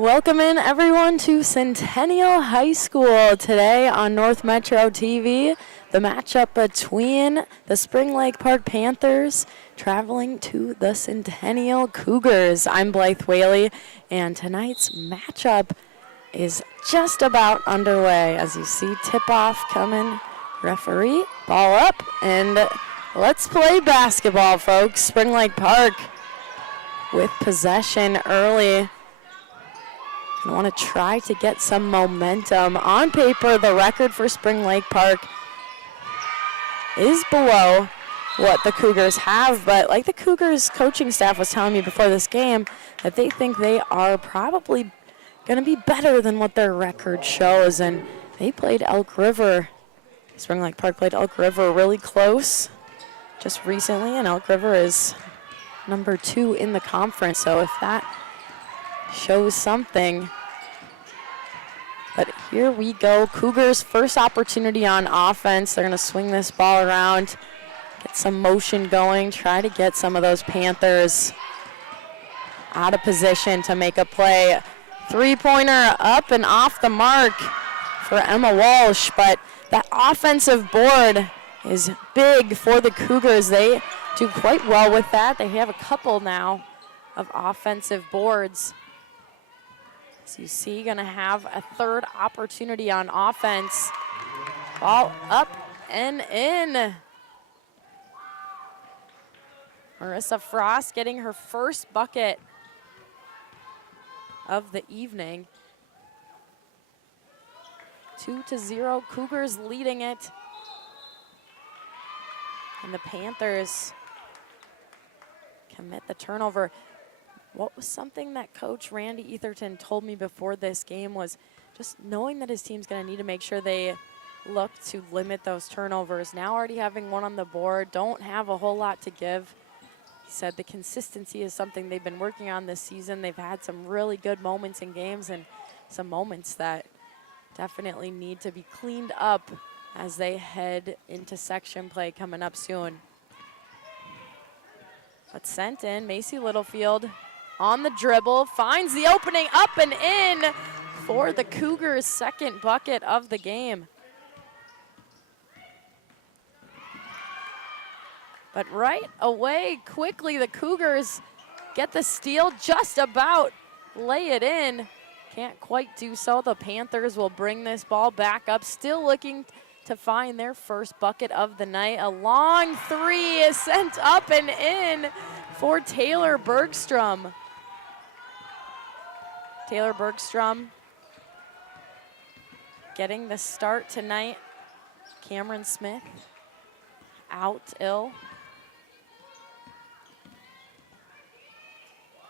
Welcome in everyone to Centennial High School today on North Metro TV. The matchup between the Spring Lake Park Panthers traveling to the Centennial Cougars. I'm Blythe Whaley, and tonight's matchup is just about underway. As you see, tip-off coming, referee, ball up, and let's play basketball, folks. Spring Lake Park with possession early. I want to try to get some momentum. On paper, the record for Spring Lake Park is below what the Cougars have, but like the Cougars coaching staff was telling me before this game, that they think they are probably going to be better than what their record shows, and they played Elk River. Spring Lake Park played Elk River really close just recently, and Elk River is number 2 in the conference, so if that shows something. But here we go. Cougars' first opportunity on offense. They're going to swing this ball around, get some motion going, try to get some of those Panthers out of position to make a play. Three-pointer up and off the mark for Emma Walsh, but that offensive board is big for the Cougars. They do quite well with that. They have a couple now of offensive boards. As you see, gonna have a third opportunity on offense. Ball up and in. Marissa Frost getting her first bucket of the evening. 2-0, Cougars leading it. And the Panthers commit the turnover. What was something that Coach Randy Etherton told me before this game was just knowing that his team's going to need to make sure they look to limit those turnovers. Now already having one on the board, don't have a whole lot to give. He said the consistency is something they've been working on this season. They've had some really good moments in games and some moments that definitely need to be cleaned up as they head into section play coming up soon. But sent in, Macy Littlefield on the dribble, finds the opening, up and in for the Cougars' second bucket of the game. But right away, quickly, the Cougars get the steal, just about lay it in. Can't quite do so. The Panthers will bring this ball back up, still looking to find their first bucket of the night. A long three is sent up and in for Taylor Bergstrom. Taylor Bergstrom getting the start tonight. Cameron Smith out ill.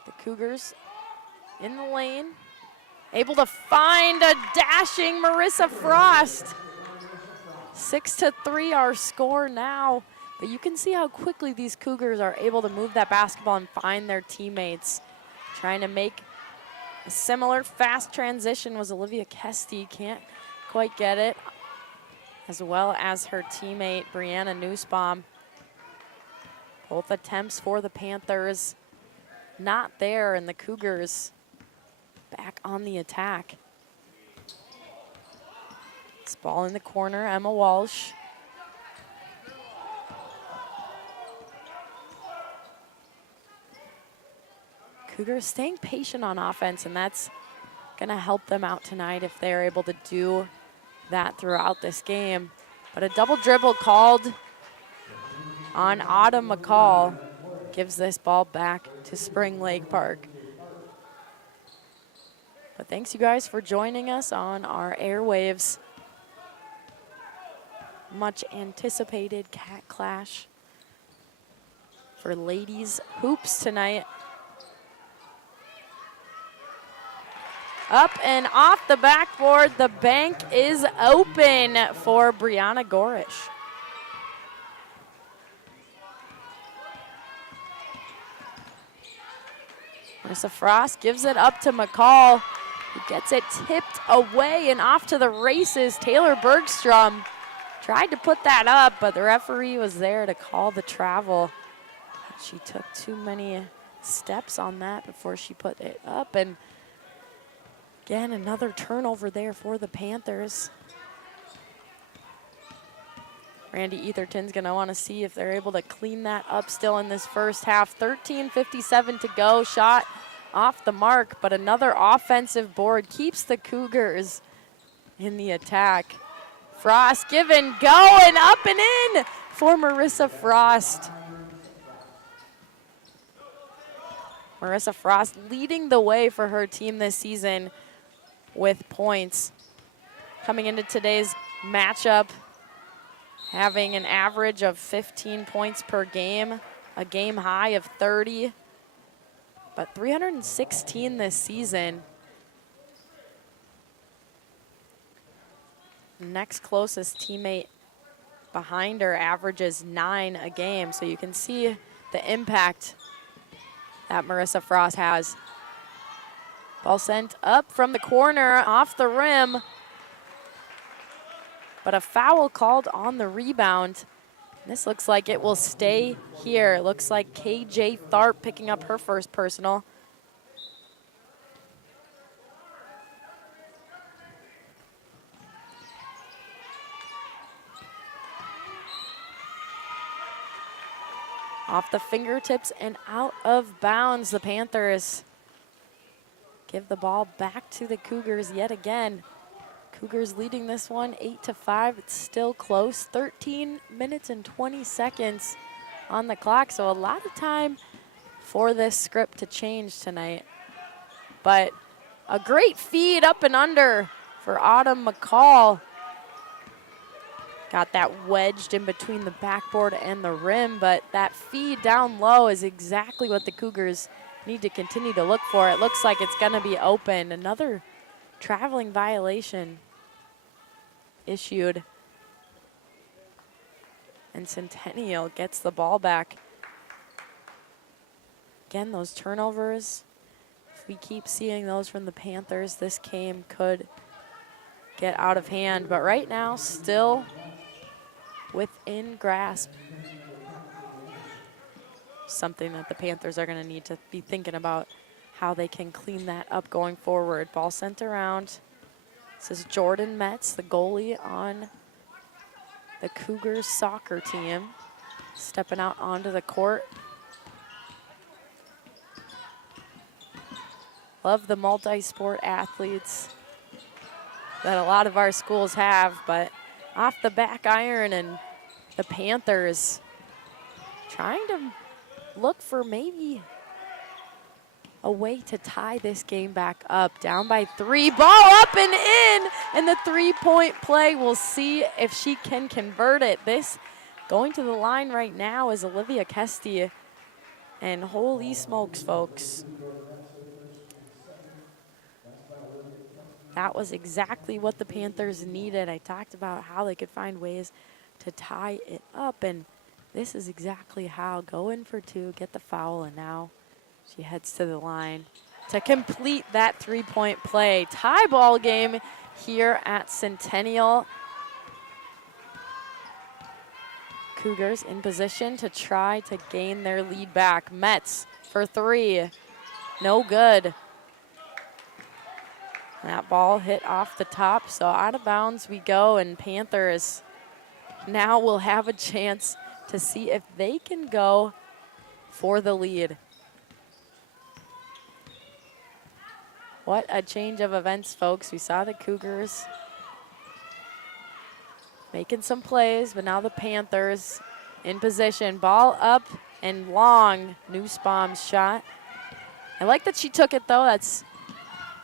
The Cougars in the lane, able to find a dashing Marissa Frost. 6-3 our score now, but you can see how quickly these Cougars are able to move that basketball and find their teammates. Trying to make a similar fast transition was Olivia Kesty, can't quite get it, as well as her teammate Brianna Nussbaum. Both attempts for the Panthers not there, and the Cougars back on the attack. This ball in the corner, Emma Walsh. Cougars staying patient on offense, and that's gonna help them out tonight if they're able to do that throughout this game. But a double dribble called on Autumn McCall gives this ball back to Spring Lake Park. But thanks you guys for joining us on our airwaves. Much anticipated cat clash for ladies hoops tonight. Up and off the backboard, the bank is open for Brianna Gorish. Marissa Frost gives it up to McCall, who gets it tipped away and off to the races. Taylor Bergstrom tried to put that up, but the referee was there to call the travel. She took too many steps on that before she put it up, and Again, another turnover there for the Panthers. Randy Etherton's gonna wanna see if they're able to clean that up still in this first half. 13:57 to go, shot off the mark, but another offensive board keeps the Cougars in the attack. Frost given, going up and in for Marissa Frost. Marissa Frost leading the way for her team this season with points. Coming into today's matchup, having an average of 15 points per game, a game high of 30, but 316 this season. Next closest teammate behind her averages 9 a game, so you can see the impact that Marissa Frost has. Ball sent up from the corner, off the rim, but a foul called on the rebound. This looks like it will stay here. Looks like KJ Tharp picking up her first personal. Off the fingertips and out of bounds. The Panthers give the ball back to the Cougars yet again. Cougars leading this one 8-5. It's still close. 13 minutes and 20 seconds on the clock. So a lot of time for this script to change tonight. But a great feed up and under for Autumn McCall. Got that wedged in between the backboard and the rim, but that feed down low is exactly what the Cougars need to continue to look for. It looks like it's gonna be open. Another traveling violation issued. And Centennial gets the ball back. Again, those turnovers, if we keep seeing those from the Panthers, this game could get out of hand. But right now, still within grasp. Something that the Panthers are gonna need to be thinking about how they can clean that up going forward. Ball sent around. This is Jordan Metz, the goalie on the Cougars soccer team, stepping out onto the court. Love the multi-sport athletes that a lot of our schools have, but off the back iron, and the Panthers trying to look for maybe a way to tie this game back up. Down by 3, ball up and in, and the three-point play. We'll see if she can convert it. This going to the line right now is Olivia Kesty, and holy smokes, folks. That was exactly what the Panthers needed. I talked about how they could find ways to tie it up, and this is exactly how. Go in for 2, get the foul, and now she heads to the line to complete that three-point play. Tie ball game here at Centennial. Cougars in position to try to gain their lead back. Metz for 3, no good. That ball hit off the top, so out of bounds we go, and Panthers now will have a chance to see if they can go for the lead. What a change of events, folks. We saw the Cougars making some plays, but now the Panthers in position. Ball up and long. Nussbaum's shot. I like that she took it, though. That's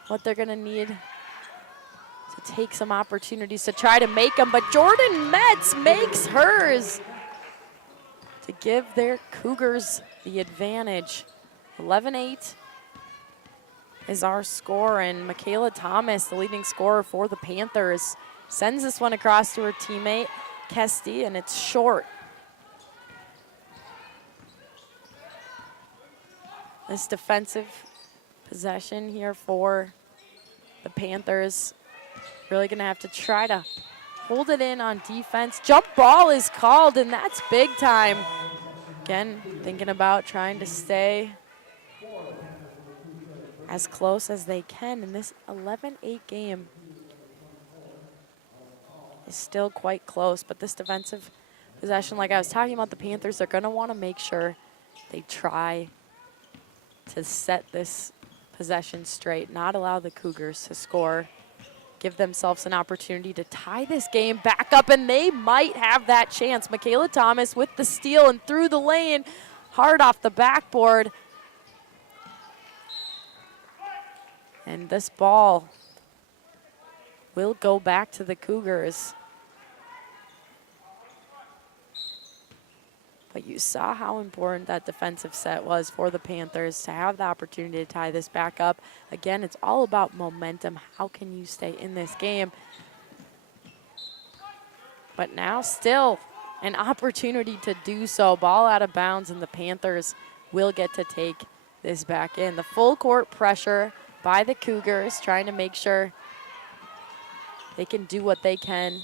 what they're gonna need to take some opportunities to try to make them, but Jordan Metz makes hers to give their Cougars the advantage. 11-8 is our score, and Michaela Thomas, the leading scorer for the Panthers, sends this one across to her teammate, Kesty, and it's short. This defensive possession here for the Panthers. Really gonna have to try to hold it in on defense. Jump ball is called, and that's big time. Again, thinking about trying to stay as close as they can in this 11-8 game. Is still quite close, but this defensive possession, like I was talking about, the Panthers are going to want to make sure they try to set this possession straight, not allow the Cougars to score, give themselves an opportunity to tie this game back up, and they might have that chance. Michaela Thomas with the steal and through the lane, hard off the backboard. And this ball will go back to the Cougars. But you saw how important that defensive set was for the Panthers to have the opportunity to tie this back up. Again, it's all about momentum. How can you stay in this game? But now still an opportunity to do so. Ball out of bounds, and the Panthers will get to take this back in. The full court pressure by the Cougars, trying to make sure they can do what they can.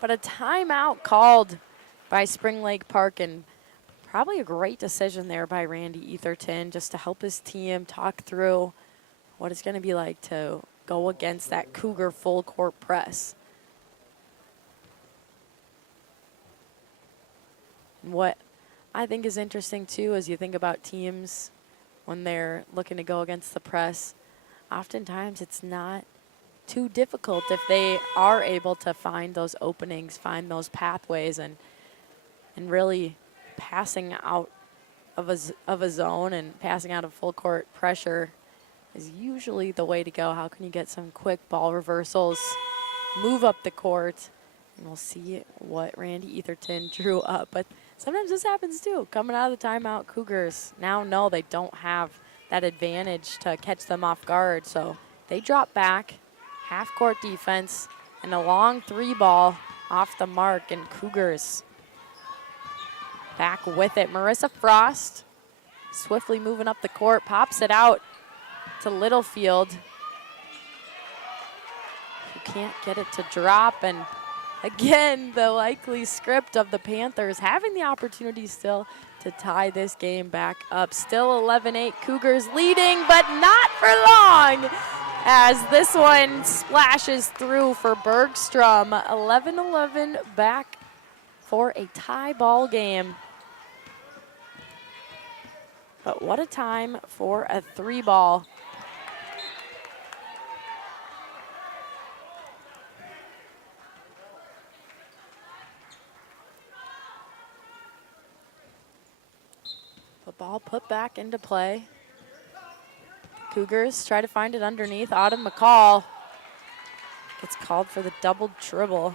But a timeout called by Spring Lake Park, and probably a great decision there by Randy Etherton just to help his team talk through what it's going to be like to go against that Cougar full court press. And what I think is interesting too, as you think about teams when they're looking to go against the press, oftentimes it's not too difficult if they are able to find those openings, find those pathways, and really passing out of a zone and passing out of full court pressure is usually the way to go. How can you get some quick ball reversals, move up the court, and we'll see what Randy Etherton drew up. But sometimes this happens too. Coming out of the timeout, Cougars now know they don't have that advantage to catch them off guard, so they drop back. Half-court defense and a long three ball off the mark, and Cougars back with it. Marissa Frost swiftly moving up the court, pops it out to Littlefield, who can't get it to drop. And again, the likely script of the Panthers having the opportunity still to tie this game back up. Still 11-8, Cougars leading, but not for long, as this one splashes through for Bergstrom. 11-11 back for a tie ball game. But what a time for a three ball. The ball put back into play. Cougars try to find it underneath. Autumn McCall gets called for the double dribble.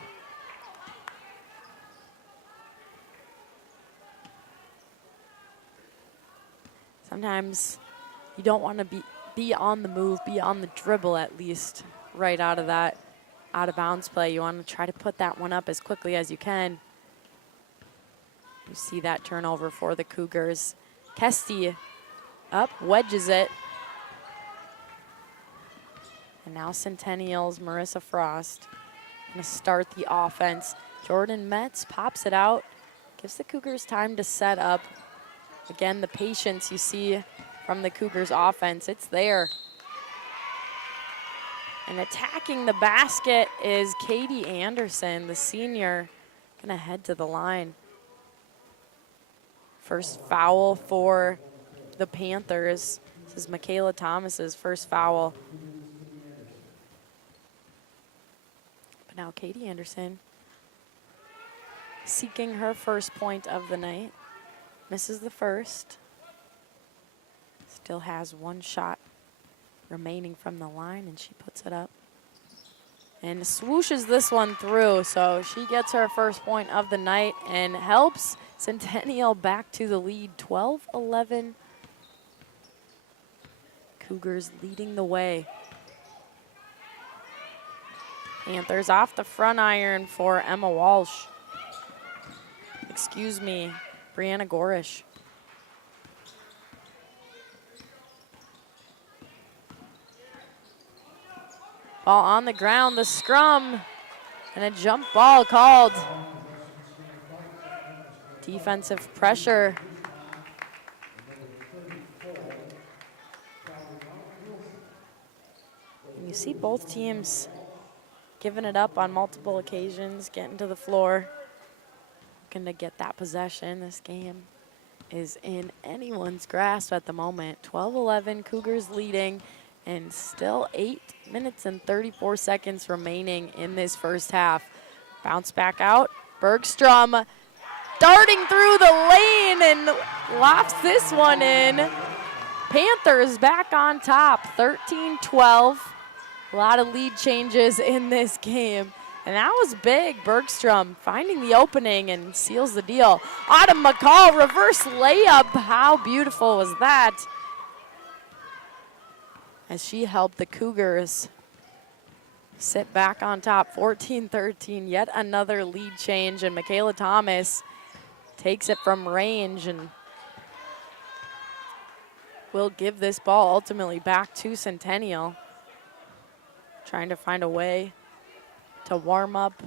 Sometimes you don't want to be on the move, be on the dribble at least right out of that out of bounds play. You want to try to put that one up as quickly as you can. You see that turnover for the Cougars. Kesty up, wedges it. And now Centennial's Marissa Frost gonna start the offense. Jordan Metz pops it out, gives the Cougars time to set up. Again, the patience you see from the Cougars offense, it's there. And attacking the basket is Katie Anderson, the senior, gonna head to the line. First foul for the Panthers. This is Michaela Thomas's first foul. But now Katie Anderson seeking her first point of the night. Misses the first. Still has one shot remaining from the line, and she puts it up. And swooshes this one through, so she gets her first point of the night and helps Centennial back to the lead, 12-11. Cougars leading the way. Panthers off the front iron for Emma Walsh. Excuse me, Brianna Gorish. Ball on the ground, the scrum, and a jump ball called. Defensive pressure You see both teams giving it up on multiple occasions, getting to the floor, looking to get that possession. This game is in anyone's grasp at the moment. 12-11, Cougars leading, and still 8 minutes and 34 seconds remaining in this first half. Bounce back out, Bergstrom darting through the lane and lofts this one in. Panthers back on top, 13-12. A lot of lead changes in this game. And that was big. Bergstrom finding the opening and seals the deal. Autumn McCall, reverse layup. How beautiful was that? As she helped the Cougars sit back on top, 14-13. Yet another lead change, and Michaela Thomas takes it from range and will give this ball ultimately back to Centennial. Trying to find a way to warm up.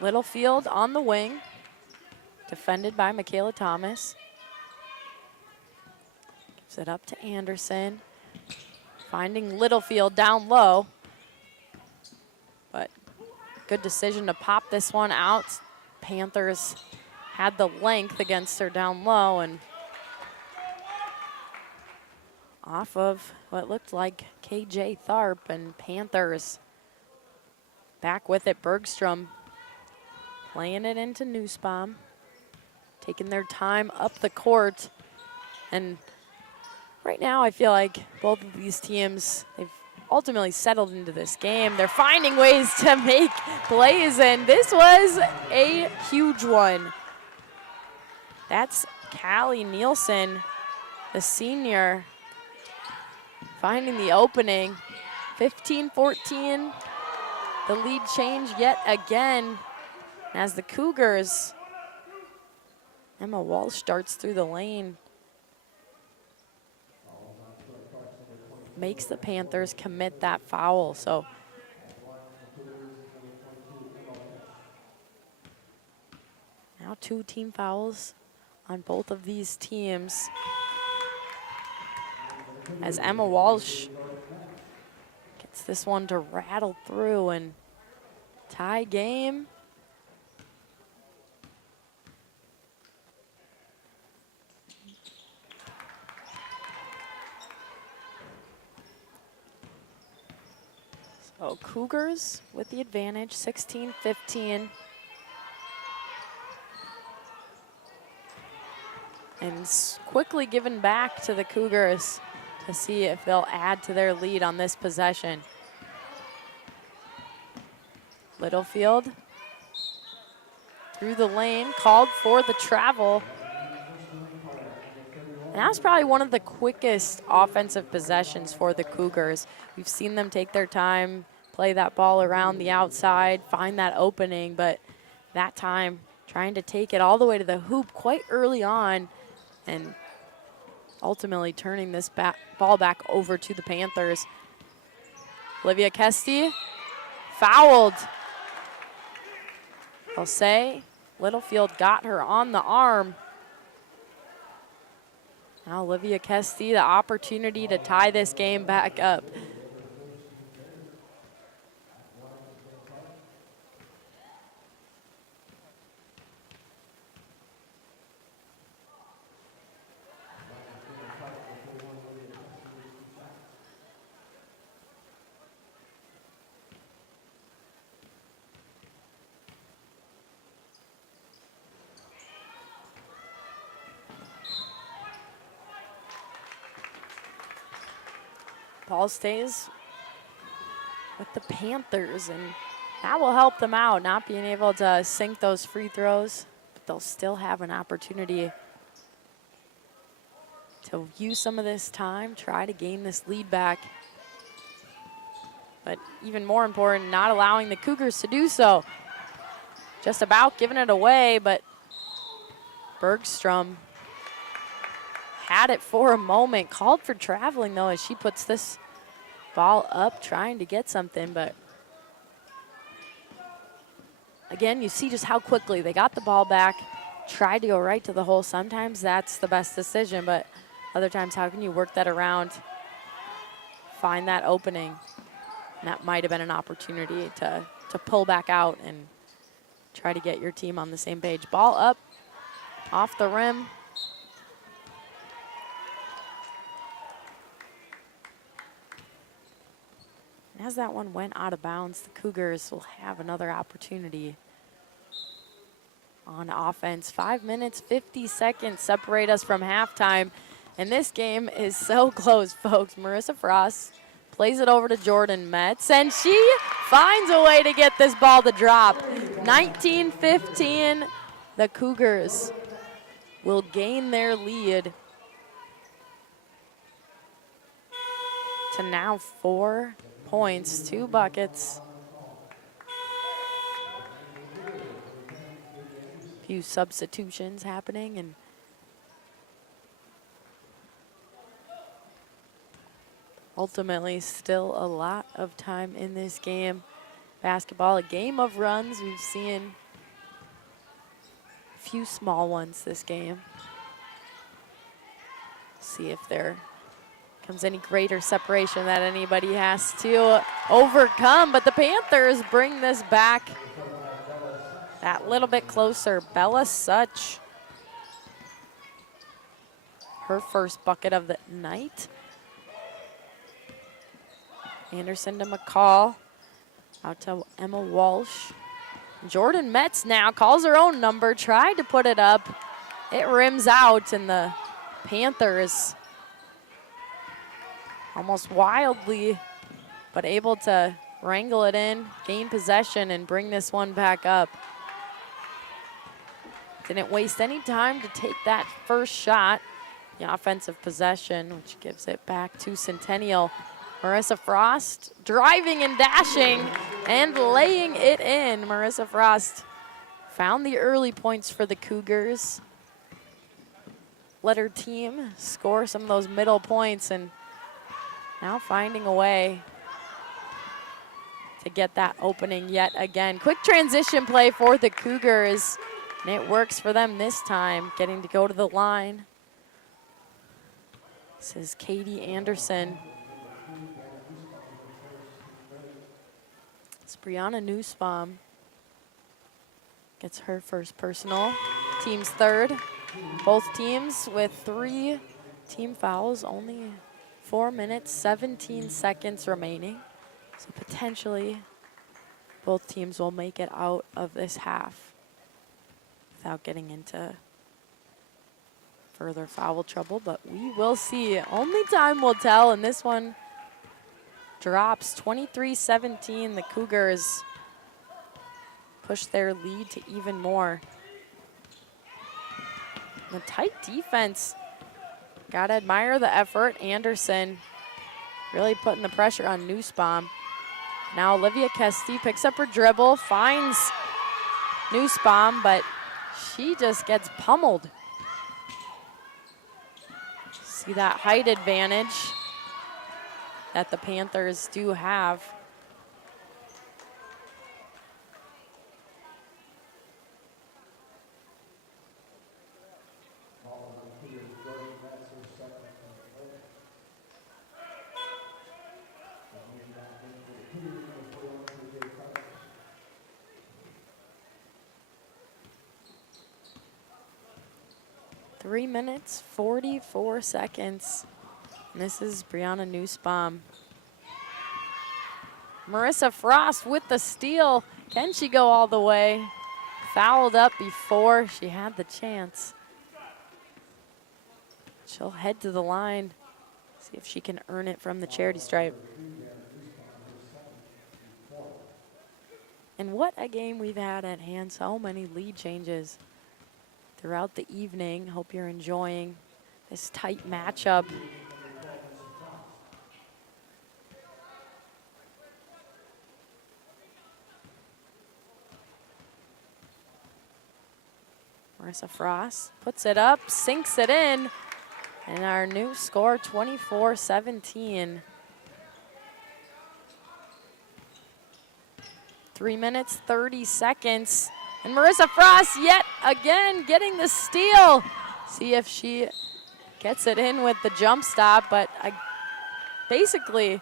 Littlefield on the wing, defended by Michaela Thomas. Gives it up to Anderson. Finding Littlefield down low. But good decision to pop this one out. Panthers had the length against her down low, and off of what looked like KJ Tharp, and Panthers back with it. Bergstrom playing it into Nussbaum, taking their time up the court. And right now I feel like both of these teams, they've ultimately settled into this game. They're finding ways to make plays, and this was a huge one. That's Callie Nielsen, the senior, finding the opening. 15-14, the lead change yet again as the Cougars, Emma Walsh starts through the lane. Makes the Panthers commit that foul. So now 2 team fouls on both of these teams, as Emma Walsh gets this one to rattle through and tie game. So Cougars with the advantage, 16-15. And quickly given back to the Cougars to see if they'll add to their lead on this possession. Littlefield through the lane, called for the travel. And that was probably one of the quickest offensive possessions for the Cougars. We've seen them take their time, play that ball around the outside, find that opening, but that time trying to take it all the way to the hoop quite early on, and ultimately turning this ball back over to the Panthers. Olivia Kesty fouled. They'll say Littlefield got her on the arm. Now Olivia Kesty, the opportunity to tie this game back up. Ball stays with the Panthers, and that will help them out, not being able to sink those free throws, but they'll still have an opportunity to use some of this time, try to gain this lead back. But even more important, not allowing the Cougars to do so. Just about giving it away, but Bergstrom had it for a moment, called for traveling though as she puts this ball up, trying to get something, but again, you see just how quickly they got the ball back, tried to go right to the hole. Sometimes that's the best decision, but other times, how can you work that around, find that opening? And that might have been an opportunity to pull back out and try to get your team on the same page. Ball up, off the rim. And as that one went out of bounds, the Cougars will have another opportunity on offense. 5 minutes, 50 seconds separate us from halftime. And this game is so close, folks. Marissa Frost plays it over to Jordan Metz, and she finds a way to get this ball to drop. 19-15, the Cougars will gain their lead to now 4 points, 2 buckets. Few substitutions happening, and ultimately still a lot of time in this game. Basketball, a game of runs. We've seen a few small ones this game. See if there comes any greater separation that anybody has to overcome, but the Panthers bring this back that little bit closer. Bella Such, her first bucket of the night. Anderson to McCall, out to Emma Walsh. Jordan Metz now calls her own number, tried to put it up. It rims out, and the Panthers almost wildly, but able to wrangle it in, gain possession, and bring this one back up. Didn't waste any time to take that first shot. The offensive possession, which gives it back to Centennial. Marissa Frost driving and dashing and laying it in. Marissa Frost found the early points for the Cougars. Let her team score some of those middle points, and now finding a way to get that opening yet again. Quick transition play for the Cougars, and it works for them this time, getting to go to the line. This is Katie Anderson. It's Brianna Nussbaum. Gets her first personal. Team's third. Both teams with 3 team fouls, only 4 minutes, 17 seconds remaining. So potentially both teams will make it out of this half without getting into further foul trouble, but we will see. Only time will tell, and this one drops 23-17. The Cougars push their lead to even more. The tight defense, gotta admire the effort. Anderson really putting the pressure on Nussbaum. Now Olivia Kesti picks up her dribble, finds Nussbaum, but she just gets pummeled. See that height advantage that the Panthers do have. Three minutes, 44 seconds. And this is Brianna Nussbaum. Marissa Frost with the steal. Can she go all the way? Fouled up before she had the chance. She'll head to the line, see if she can earn it from the charity stripe. And what a game we've had at hand. So many lead changes throughout the evening. Hope you're enjoying this tight matchup. Marissa Frost puts it up, sinks it in, and our new score, 24-17. 3 minutes, 30 seconds, and Marissa Frost yet again getting the steal. See if she gets it in with the jump stop, but basically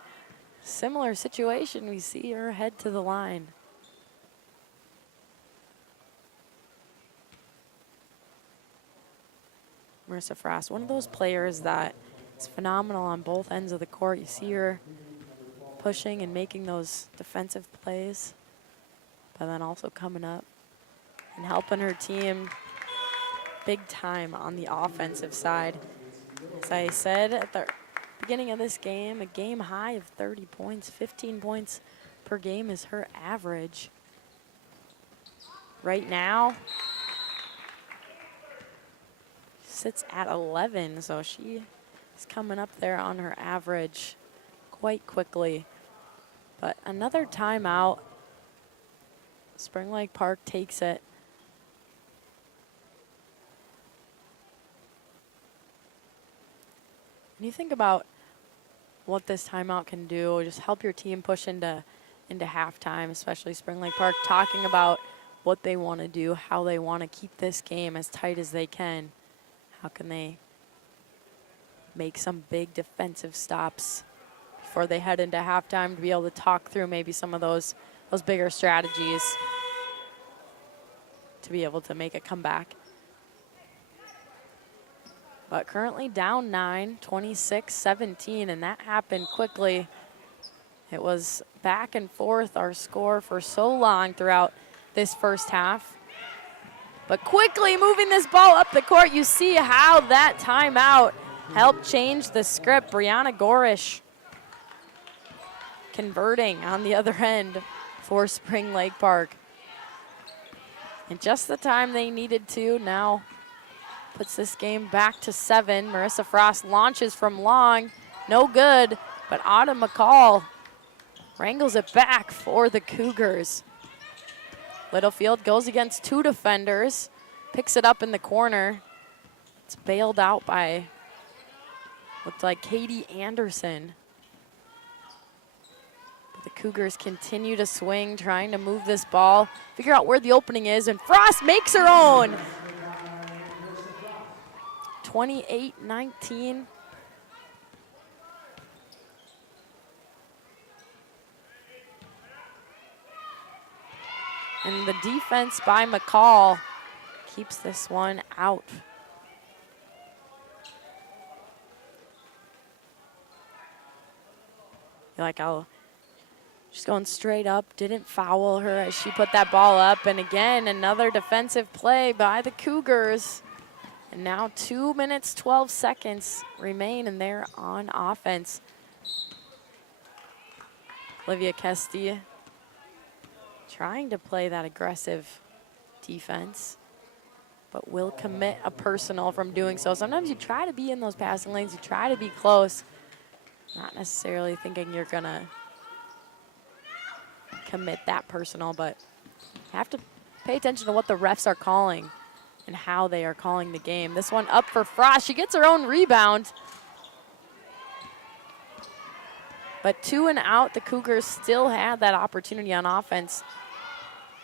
similar situation. We see her head to the line. Marissa Frost, one of those players that is phenomenal on both ends of the court. You see her pushing and making those defensive plays, but then also coming up and helping her team big time on the offensive side. As I said at the beginning of this game, a game high of 30 points, 15 points per game is her average. Right now, sits at 11, so she is coming up there on her average quite quickly. But another timeout. Spring Lake Park takes it. And you think about what this timeout can do, just help your team push into halftime, especially Spring Lake Park, talking about what they want to do, how they want to keep this game as tight as they can. How can they make some big defensive stops before they head into halftime to be able to talk through maybe some of those bigger strategies to be able to make a comeback. But currently down 9, 26-17, and that happened quickly. It was back and forth, our score for so long throughout this first half. But quickly moving this ball up the court, you see how that timeout helped change the script. Brianna Gorish converting on the other end for Spring Lake Park. And just the time they needed to, now puts this game back to 7. Marissa Frost launches from long, no good, but Autumn McCall wrangles it back for the Cougars. Littlefield goes against 2 defenders, picks it up in the corner. It's bailed out by, looked like Katie Anderson. But the Cougars continue to swing, trying to move this ball, figure out where the opening is, and Frost makes her own. 28-19. And the defense by McCall keeps this one out. You're like, oh, she's going straight up, didn't foul her as she put that ball up. And again, another defensive play by the Cougars. And now 2 minutes, 12 seconds remain, and they're on offense. Olivia Kesty trying to play that aggressive defense, but will commit a personal from doing so. Sometimes you try to be in those passing lanes, you try to be close, not necessarily thinking you're gonna commit that personal, but you have to pay attention to what the refs are calling and how they are calling the game. This one up for Frost. She gets her own rebound. But 2 and out, the Cougars still had that opportunity on offense.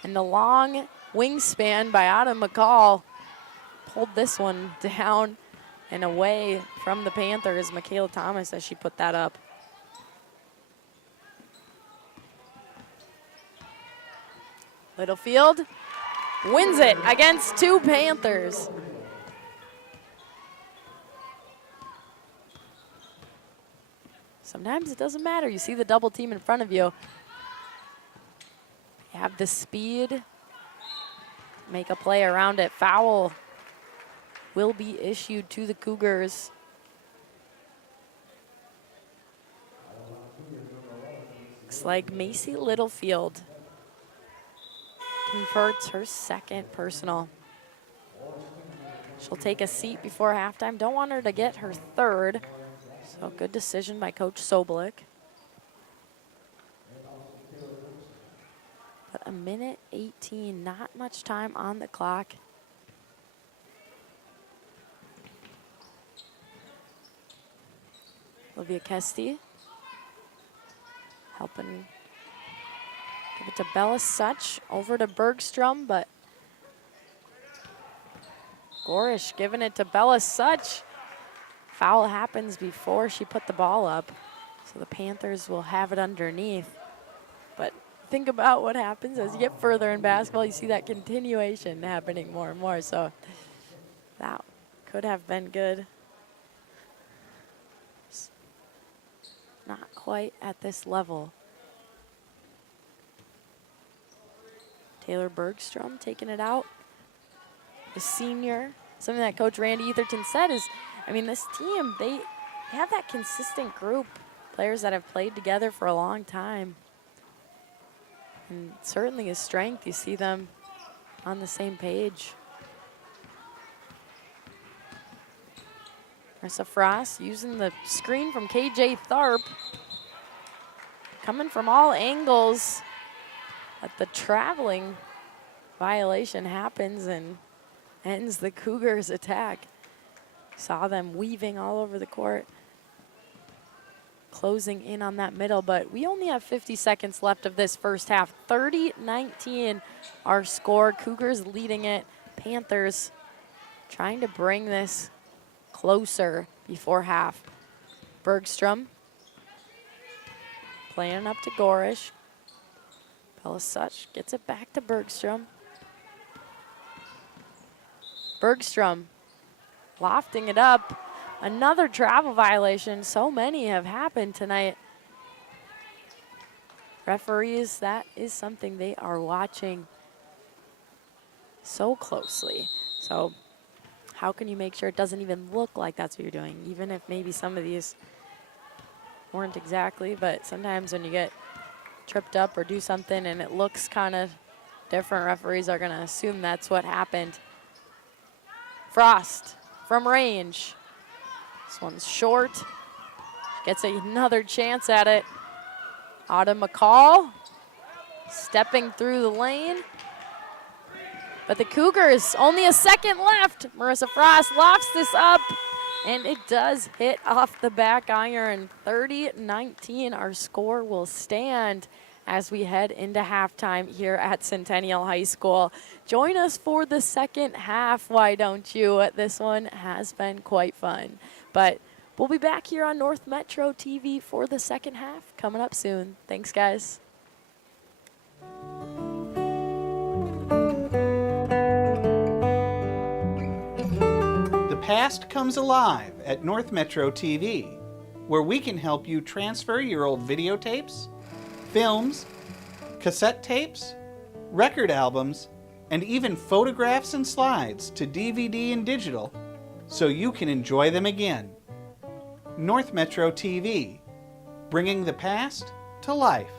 And the long wingspan by Autumn McCall pulled this one down and away from the Panthers. Michaela Thomas as she put that up. Littlefield wins it against 2 Panthers. Sometimes it doesn't matter. You see the double team in front of you. You have the speed, make a play around it. Foul will be issued to the Cougars. Looks like Macy Littlefield converts her second personal. She'll take a seat before halftime. Don't want her to get her third. So good decision by Coach Sobolik. But a minute 18, not much time on the clock. Olivia Kesty helping give it to Bella Such, over to Bergstrom, but Gorish giving it to Bella Such. Foul happens before she put the ball up. So the Panthers will have it underneath. But think about what happens as you get further in basketball. You see that continuation happening more and more. So that could have been good. Just not quite at this level. Taylor Bergstrom taking it out. The senior. Something that Coach Randy Etherton said is, I mean, this team, they have that consistent group. Players that have played together for a long time. And certainly a strength. You see them on the same page. Marissa Frost using the screen from KJ Tharp. Coming from all angles. But the traveling violation happens and ends the Cougars' attack. Saw them weaving all over the court. Closing in on that middle, but we only have 50 seconds left of this first half. 30-19 our score. Cougars leading it. Panthers trying to bring this closer before half. Bergstrom playing up to Gorish. Bella Such gets it back to Bergstrom. Bergstrom lofting it up. Another travel violation. So many have happened tonight. Referees, that is something they are watching so closely. So how can you make sure it doesn't even look like that's what you're doing, even if maybe some of these weren't exactly, but sometimes when you get tripped up or do something and it looks kind of different, referees are gonna assume that's what happened. Frost from range. This one's short. Gets another chance at it. Autumn McCall stepping through the lane. But the Cougars, only a second left. Marissa Frost lofts this up, and it does hit off the back iron. 30-19, our score will stand as we head into halftime here at Centennial High School. Join us for the second half, why don't you? This one has been quite fun. But we'll be back here on North Metro TV for the second half coming up soon. Thanks, guys. The past comes alive at North Metro TV, where we can help you transfer your old videotapes, films, cassette tapes, record albums, and even photographs and slides to DVD and digital so you can enjoy them again. North Metro TV, bringing the past to life.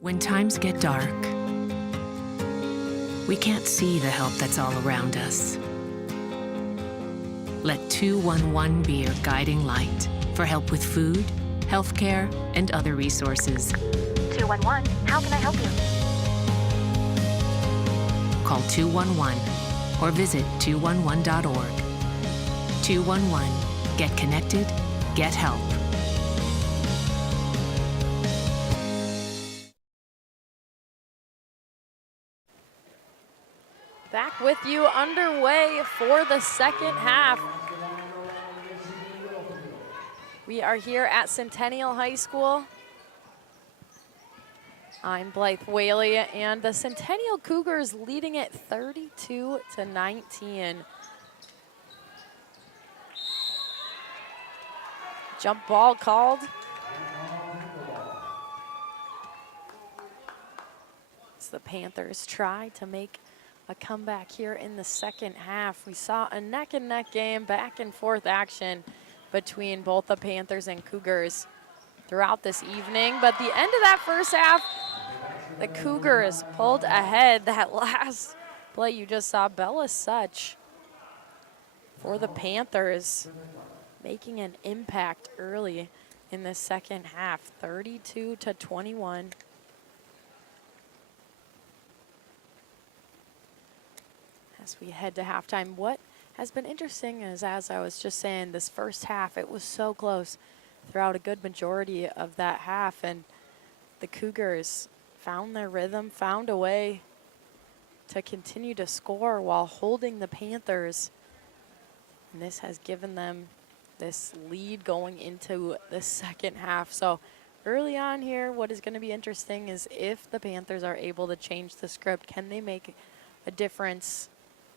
When times get dark, we can't see the help that's all around us. Let 211 be your guiding light for help with food, healthcare, and other resources. 211, how can I help you? Call 211 or visit 211.org. 211, get connected, get help. Back with you underway for the second half. We are here at Centennial High School. I'm Blythe Whaley, and the Centennial Cougars leading it 32-19. Jump ball called. As the Panthers try to make a comeback here in the second half. We saw a neck-and-neck game, back-and-forth action between both the Panthers and Cougars throughout this evening. But the end of that first half, the Cougars pulled ahead. That last play you just saw, Bella Such for the Panthers, making an impact early in the second half, 32-21. As we head to halftime, what has been interesting is, as I was just saying, this first half, it was so close throughout a good majority of that half, and the Cougars found their rhythm, found a way to continue to score while holding the Panthers. And this has given them this lead going into the second half. So early on here, what is going to be interesting is if the Panthers are able to change the script, can they make a difference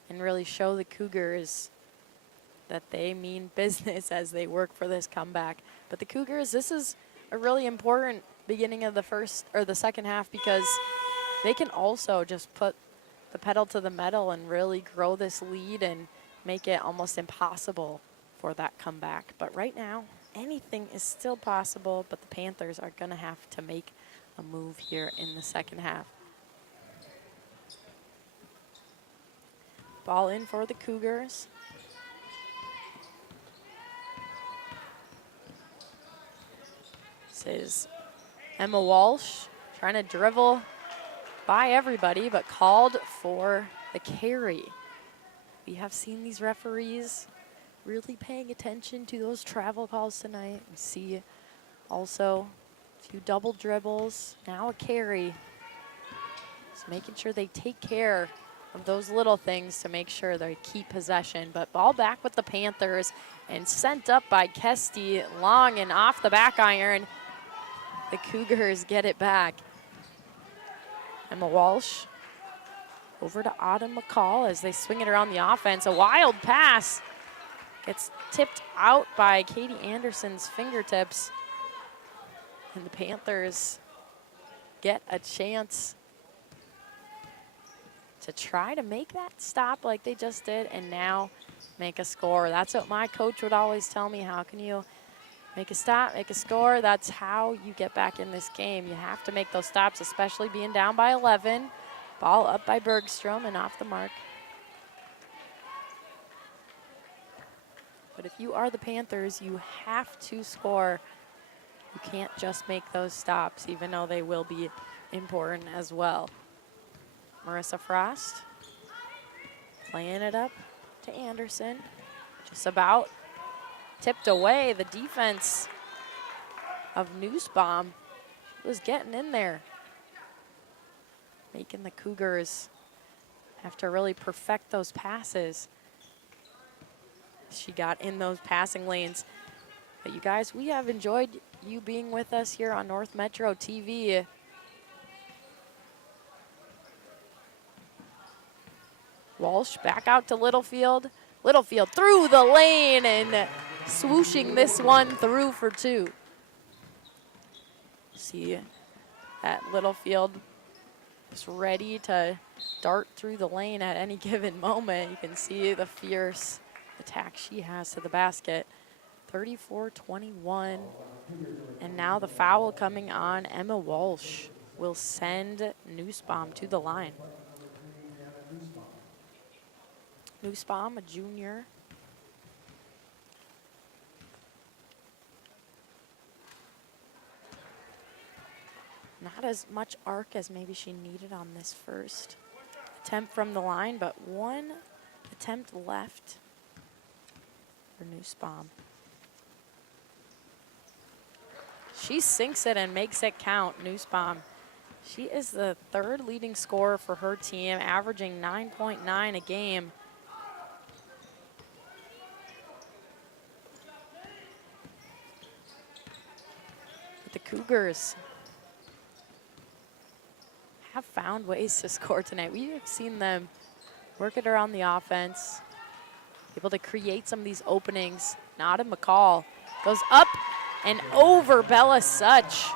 and really show the Cougars that they mean business as they work for this comeback. But the Cougars, this is a really important beginning of the first or the second half, because they can also just put the pedal to the metal and really grow this lead and make it almost impossible for that comeback. But right now, anything is still possible, but the Panthers are going to have to make a move here in the second half. Ball in for the Cougars. This is Emma Walsh trying to dribble by everybody, but called for the carry. We have seen these referees really paying attention to those travel calls tonight. We see also a few double dribbles, now a carry. Just making sure they take care of those little things to make sure they keep possession. But ball back with the Panthers and sent up by Kesty, long and off the back iron. The Cougars get it back. Emma Walsh over to Autumn McCall as they swing it around the offense. A wild pass gets tipped out by Katie Anderson's fingertips. And the Panthers get a chance to try to make that stop like they just did and now make a score. That's what my coach would always tell me. How can you make a stop, make a score? That's how you get back in this game. You have to make those stops, especially being down by 11. Ball up by Bergstrom and off the mark. But if you are the Panthers, you have to score. You can't just make those stops, even though they will be important as well. Marissa Frost playing it up to Anderson. Just about tipped away. The defense of Nussbaum was getting in there, making the Cougars have to really perfect those passes. She got in those passing lanes. But you guys, we have enjoyed you being with us here on North Metro TV. Walsh back out to Littlefield. Littlefield through the lane and swooshing this one through for two. See that Littlefield is ready to dart through the lane at any given moment. You can see the fierce attack she has to the basket. 34-21. And now the foul coming on Emma Walsh will send Nussbaum to the line. Nussbaum, a junior. Not as much arc as maybe she needed on this first attempt from the line, but one attempt left for Nussbaum. She sinks it and makes it count, Nussbaum. She is the third leading scorer for her team, averaging 9.9 a game. But the Cougars have found ways to score tonight. We've seen them work it around the offense, able to create some of these openings. Nada McCall goes up and over Bella Such.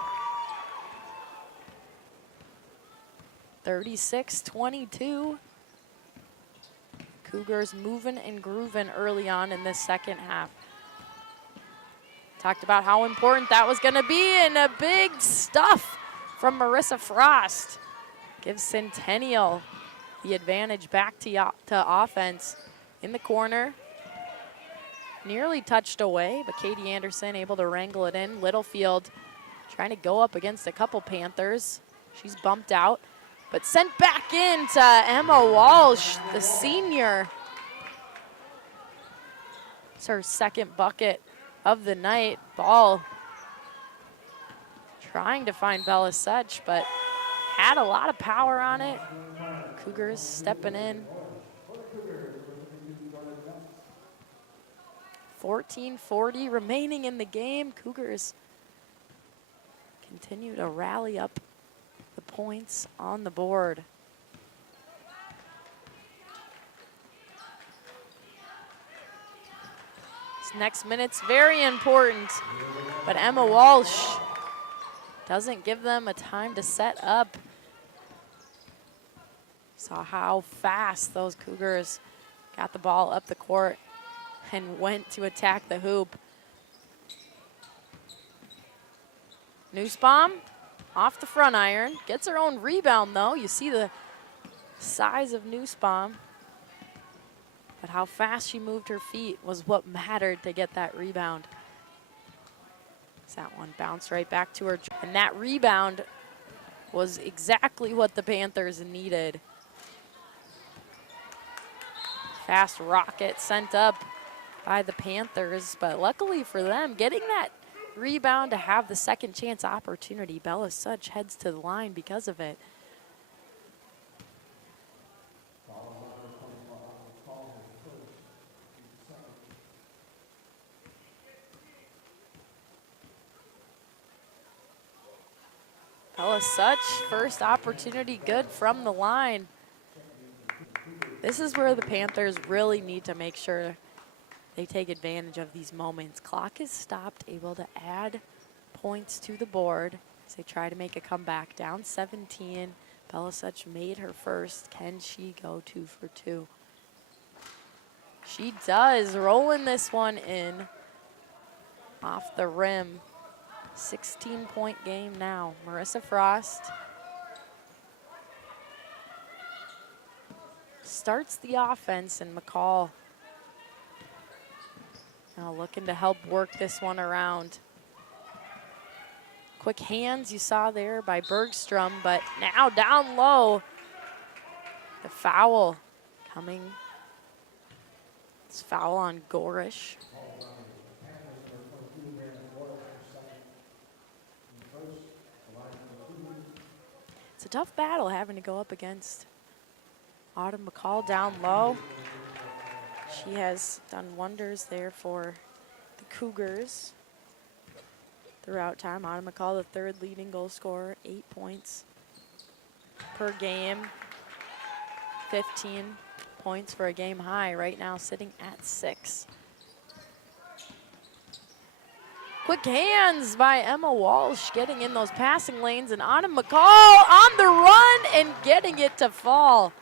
36-22. Cougars moving and grooving early on in this second half. Talked about how important that was gonna be, and a big stuff from Marissa Frost gives Centennial the advantage back to offense. In the corner, nearly touched away, but Katie Anderson able to wrangle it in. Littlefield trying to go up against a couple Panthers. She's bumped out, but sent back in to Emma Walsh, the senior. It's her second bucket of the night. Ball trying to find Bella Such, but had a lot of power on it. Cougars stepping in. 14:40 remaining in the game. Cougars continue to rally up the points on the board. This next minute's very important, but Emma Walsh doesn't give them a time to set up. Saw how fast those Cougars got the ball up the court and went to attack the hoop. Nussbaum off the front iron, gets her own rebound though. You see the size of Nussbaum, but how fast she moved her feet was what mattered to get that rebound. That one bounced right back to her, and that rebound was exactly what the Panthers needed. Fast rocket sent up by the Panthers, but luckily for them, getting that rebound to have the second chance opportunity. Bella Such heads to the line because of it. Bella Such, first opportunity good from the line. This is where the Panthers really need to make sure they take advantage of these moments. Clock is stopped, able to add points to the board as they try to make a comeback. Down 17, Bella Such made her first. Can she go 2 for 2? She does, rolling this one in off the rim. 16-point game now. Marissa Frost starts the offense, and McCall now looking to help work this one around. Quick hands you saw there by Bergstrom, but now down low. The foul coming. It's foul on Gorish. It's a tough battle having to go up against Autumn McCall down low. She has done wonders there for the Cougars throughout time. Autumn McCall, the third leading goal scorer, 8 points per game. 15 points for a game high right now, sitting at 6. Quick hands by Emma Walsh, getting in those passing lanes, and Autumn McCall on the run and getting it to fall.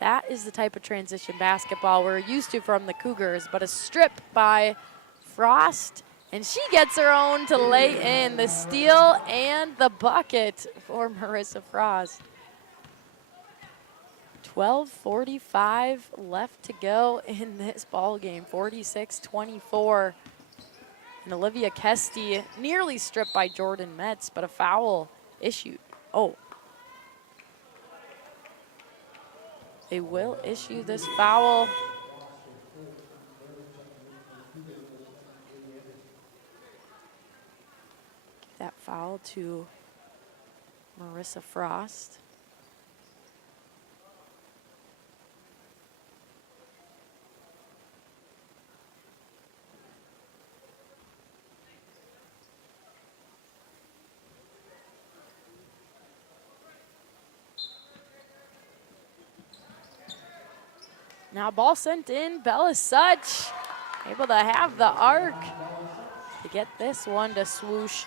That is the type of transition basketball we're used to from the Cougars, but a strip by Frost And she gets her own to lay in the steal and the bucket for Marissa Frost. 12:45 left to go in this ball game. 46-24. And Olivia Kesty nearly stripped by Jordan Metz, but a foul issued. Oh. They will issue this foul. Give that foul to Marissa Frost. Now ball sent in, Bella Such able to have the arc to get this one to swoosh.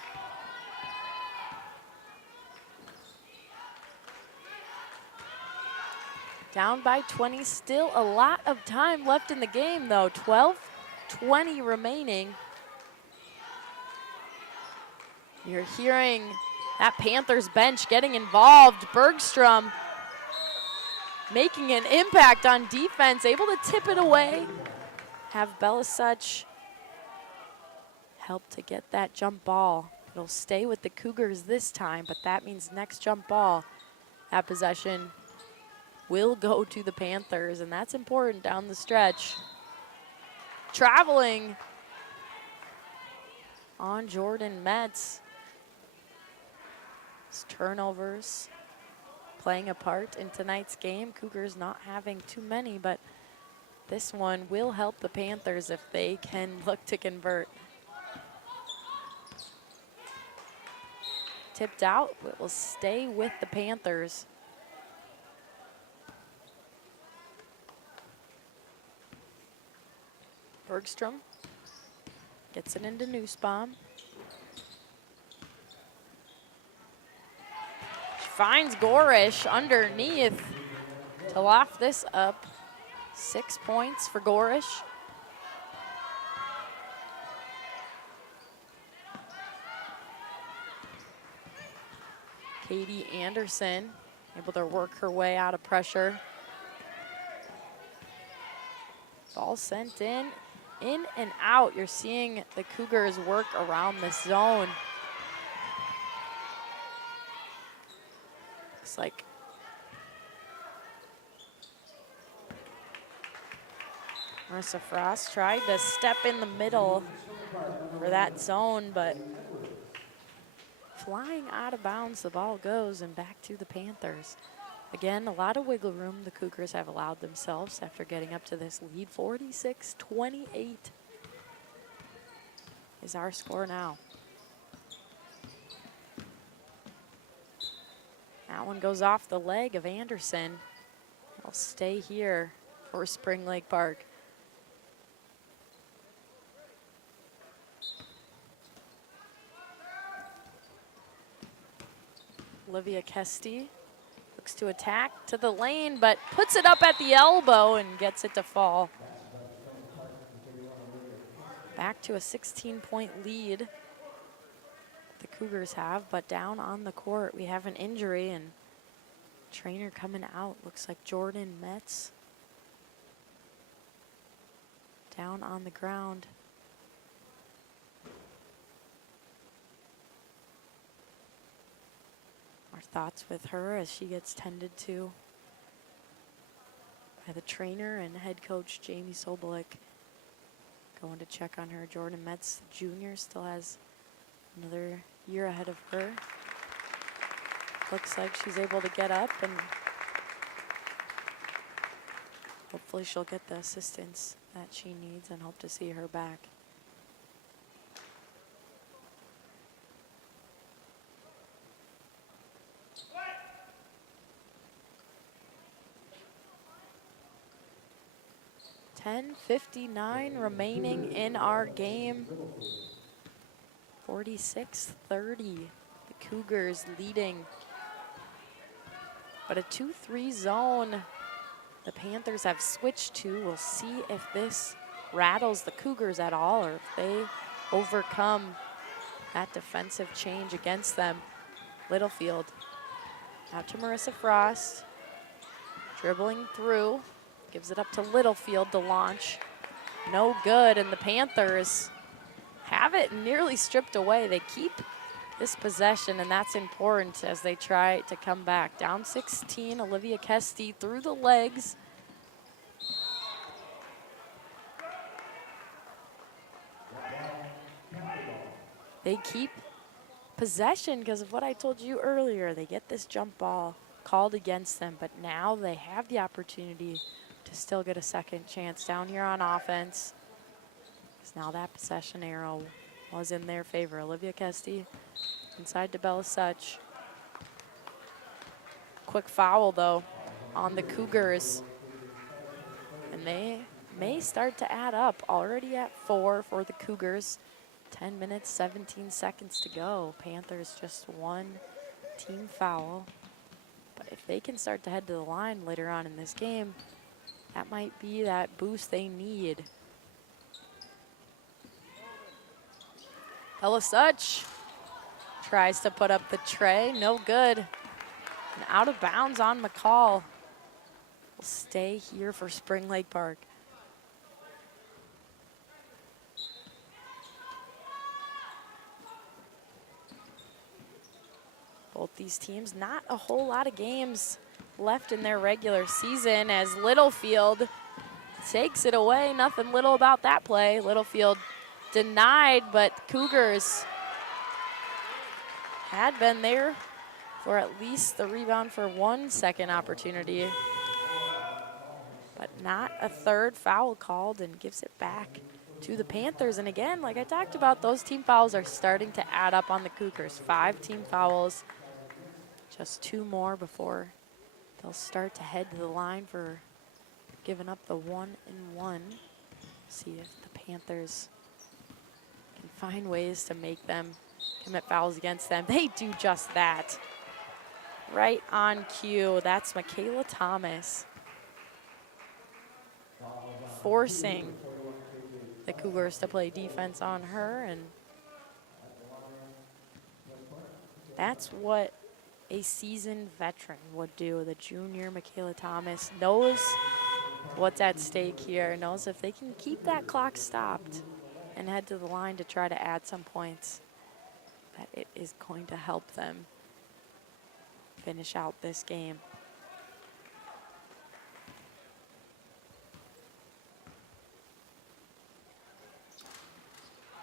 Down by 20, still a lot of time left in the game though, 12:20 remaining. You're hearing that Panthers bench getting involved. Bergstrom making an impact on defense, able to tip it away. Have Bella Such help to get that jump ball. It'll stay with the Cougars this time, but that means next jump ball, that possession will go to the Panthers, and that's important down the stretch. Traveling on Jordan Metz. Turnovers playing a part in tonight's game. Cougars not having too many, but this one will help the Panthers if they can look to convert. Tipped out, but will stay with the Panthers. Bergstrom gets it into Nussbaum. Finds Gorish underneath to loft this up. 6 points for Gorish. Katie Anderson able to work her way out of pressure. Ball sent in and out. You're seeing the Cougars work around this zone. Looks like Marissa Frost tried to step in the middle for that zone, but flying out of bounds, the ball goes and back to the Panthers. Again, a lot of wiggle room the Cougars have allowed themselves after getting up to this lead. 46-28 is our score now. That one goes off the leg of Anderson. I'll stay here for Spring Lake Park. Olivia Kesty looks to attack to the lane, but puts it up at the elbow and gets it to fall. Back to a 16-point lead the Cougars have, but down on the court we have an injury and trainer coming out. Looks like Jordan Metz down on the ground. Our thoughts with her as she gets tended to by the trainer and head coach Jamie Sobolik. Going to check on her. Jordan Metz Jr. still has another year ahead of her. Looks like she's able to get up and hopefully she'll get the assistance that she needs and hope to see her back. .59 remaining in our game. 46-30, the Cougars leading. But a 2-3 zone the Panthers have switched to. We'll see if this rattles the Cougars at all or if they overcome that defensive change against them. Littlefield out to Marissa Frost. Dribbling through, gives it up to Littlefield to launch. No good, and the Panthers have it nearly stripped away. They keep this possession, and that's important as they try to come back. Down 16, Olivia Kesty through the legs. They keep possession because of what I told you earlier. They get this jump ball called against them, but now they have the opportunity to still get a second chance down here on offense. Because now that possession arrow was in their favor. Olivia Kesty inside to Bella Such. Quick foul though on the Cougars. And they may start to add up. Already at 4 for the Cougars. 10 minutes, 17 seconds to go. Panthers just one team foul. But if they can start to head to the line later on in this game, that might be that boost they need. Bella Such tries to put up the tray, no good. And out of bounds on McCall. Will stay here for Spring Lake Park. Both these teams, not a whole lot of games left in their regular season as Littlefield takes it away. Nothing little about that play. Littlefield denied, but Cougars had been there for at least the rebound for 1 second opportunity. But not a third foul called, and gives it back to the Panthers. And again, like I talked about, those team fouls are starting to add up on the Cougars. 5 team fouls. Just 2 more before they'll start to head to the line for giving up the 1-and-1. See if the Panthers can find ways to make them commit fouls against them. They do just that. Right on cue. That's Michaela Thomas forcing the Cougars to play defense on her, and that's what a seasoned veteran would do. The junior Michaela Thomas knows what's at stake here, knows if they can keep that clock stopped and head to the line to try to add some points, that it is going to help them finish out this game.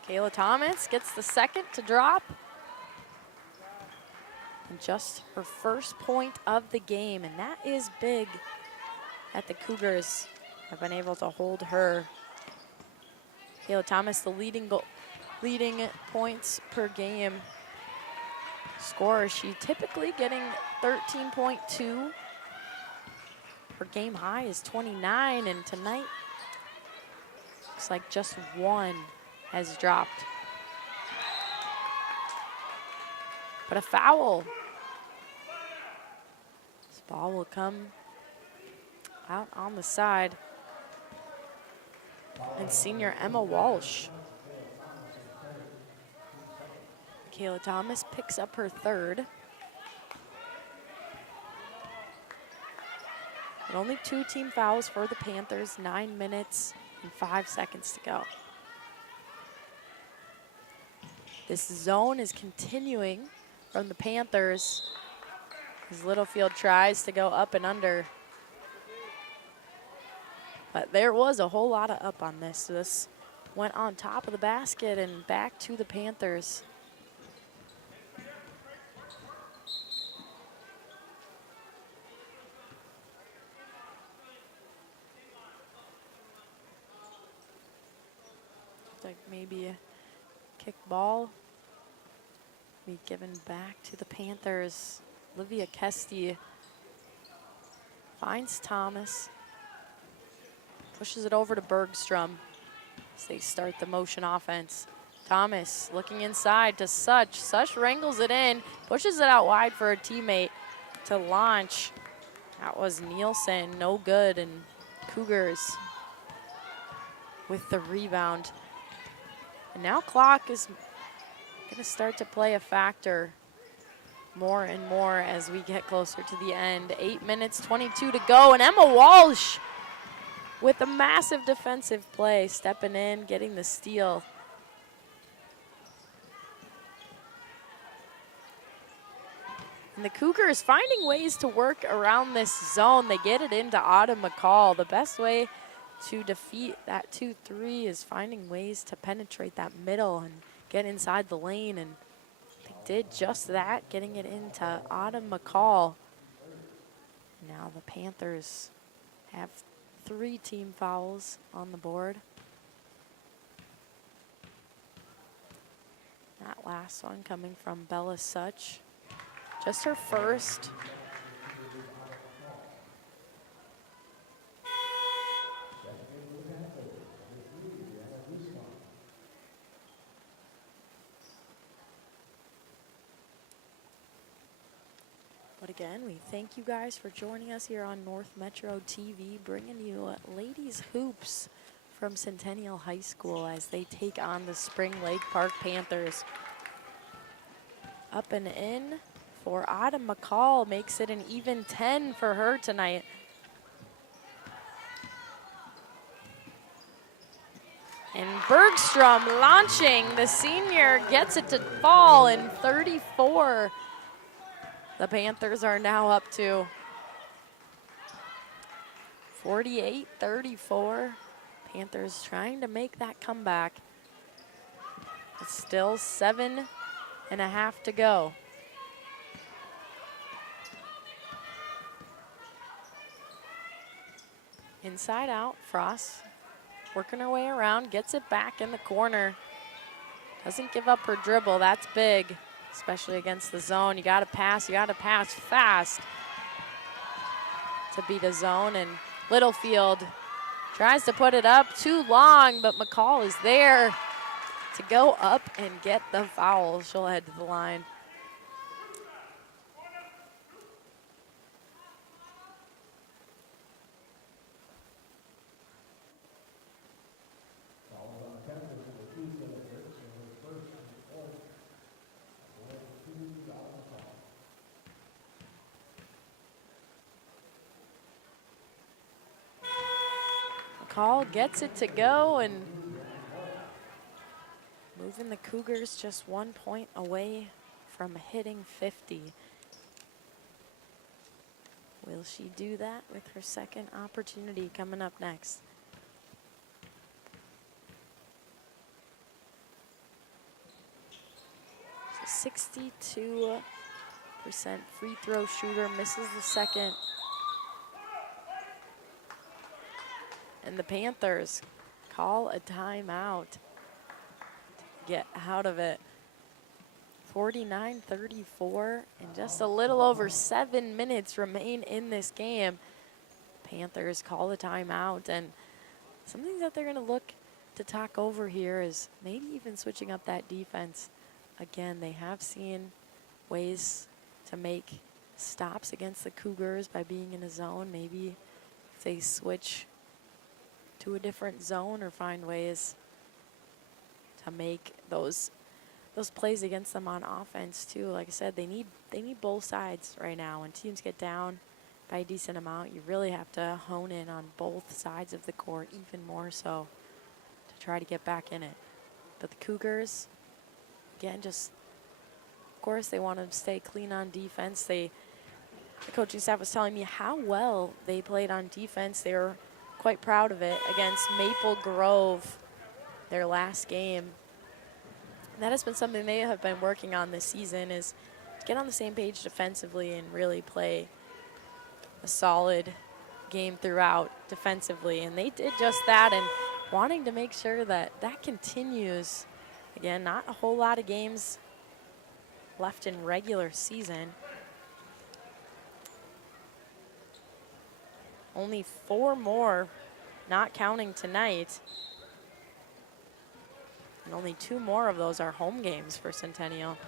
Kayla Thomas gets the second to drop. And just her first point of the game, and that is big that the Cougars have been able to hold her. Kayla Thomas, the leading points per game scorer. She typically getting 13.2. Her game high is 29, and tonight looks like just 1 has dropped. But a foul. This ball will come out on the side. And senior Emma Walsh. Kayla Thomas picks up her 3rd. But only 2 team fouls for the Panthers, 9 minutes and 5 seconds to go. This zone is continuing from the Panthers as Littlefield tries to go up and under. But there was a whole lot of up on this. So this went on top of the basket and back to the Panthers. Looks like maybe a kick ball be given back to the Panthers. Olivia Kesty finds Thomas, pushes it over to Bergstrom as they start the motion offense. Thomas looking inside to Such. Such wrangles it in, pushes it out wide for a teammate to launch. That was Nielsen, no good, and Cougars with the rebound. And now clock is going to start to play a factor more and more as we get closer to the end. 8 minutes, 22 to go, and Emma Walsh with a massive defensive play, stepping in, getting the steal. And the Cougars finding ways to work around this zone. They get it into Autumn McCall. The best way to defeat that 2-3 is finding ways to penetrate that middle and get inside the lane, and they did just that, getting it into Autumn McCall. Now the Panthers have 3 team fouls on the board. That last one coming from Bella Such. Just her first. But again, we thank you guys for joining us here on North Metro TV, bringing you ladies hoops from Centennial High School as they take on the Spring Lake Park Panthers. Up and in for Autumn McCall, makes it an even 10 for her tonight. And Bergstrom launching, the senior gets it to fall in 34. The Panthers are now up to 48-34. Panthers trying to make that comeback. It's still 7.5 to go. Inside out, Frost working her way around, gets it back in the corner. Doesn't give up her dribble, that's big, especially against the zone. You gotta pass fast to beat a zone, and Littlefield tries to put it up too long, but McCall is there to go up and get the foul. She'll head to the line. McCall gets it to go, and moving the Cougars just 1 point away from hitting 50. Will she do that with her second opportunity coming up next? So 62% free throw shooter, misses the second. And the Panthers call a timeout to get out of it. 49-34, and just a little over 7 minutes remain in this game. Panthers call the timeout, and something that they're going to look to talk over here is maybe even switching up that defense. Again, they have seen ways to make stops against the Cougars by being in a zone. Maybe if they switch to a different zone or find ways to make those plays against them on offense too. Like I said, they need both sides right now. When teams get down by a decent amount, you really have to hone in on both sides of the court, even more so, to try to get back in it. But the Cougars, again, just of course they want to stay clean on defense. The coaching staff was telling me how well they played on defense. They were quite proud of it against Maple Grove, their last game. And that has been something they have been working on this season, is to get on the same page defensively and really play a solid game throughout defensively. And they did just that, and wanting to make sure that that continues. Again, not a whole lot of games left in regular season. Only 4 more, not counting tonight. And only 2 more of those are home games for Centennial.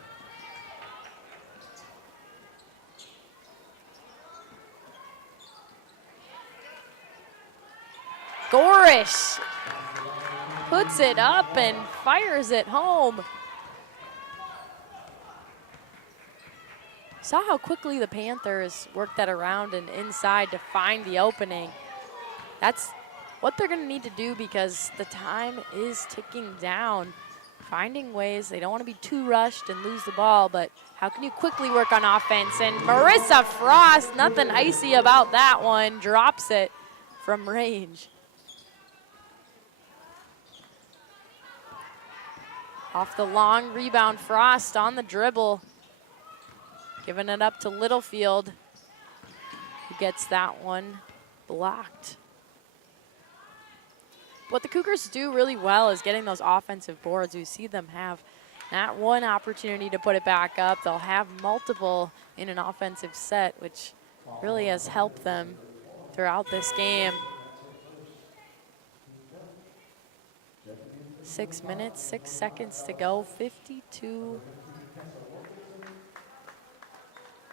Gorish puts it up and fires it home. Saw how quickly the Panthers worked that around and inside to find the opening. That's what they're gonna need to do because the time is ticking down. Finding ways, they don't wanna be too rushed and lose the ball, but how can you quickly work on offense? And Marissa Frost, nothing icy about that one, drops it from range. Off the long rebound, Frost on the dribble. Giving it up to Littlefield, who gets that one blocked. What the Cougars do really well is getting those offensive boards. We see them have not one opportunity to put it back up. They'll have multiple in an offensive set, which really has helped them throughout this game. 6 minutes, 6 seconds to go, 52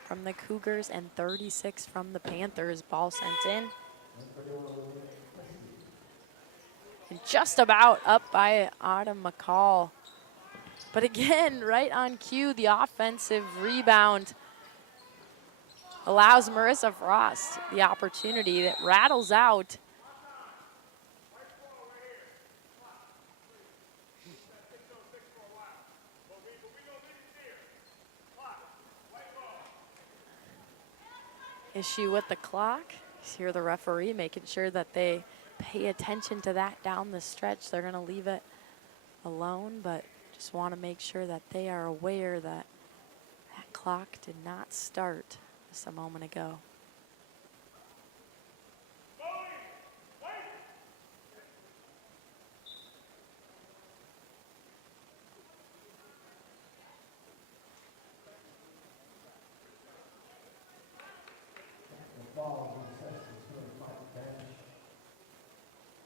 from the Cougars and 36 from the Panthers. Ball sent in. And just about up by Autumn McCall. But again, right on cue, the offensive rebound allows Marissa Frost the opportunity that rattles out. Issue with the clock. You hear the referee making sure that they pay attention to that down the stretch. They're going to leave it alone, but just want to make sure that they are aware that that clock did not start just a moment ago.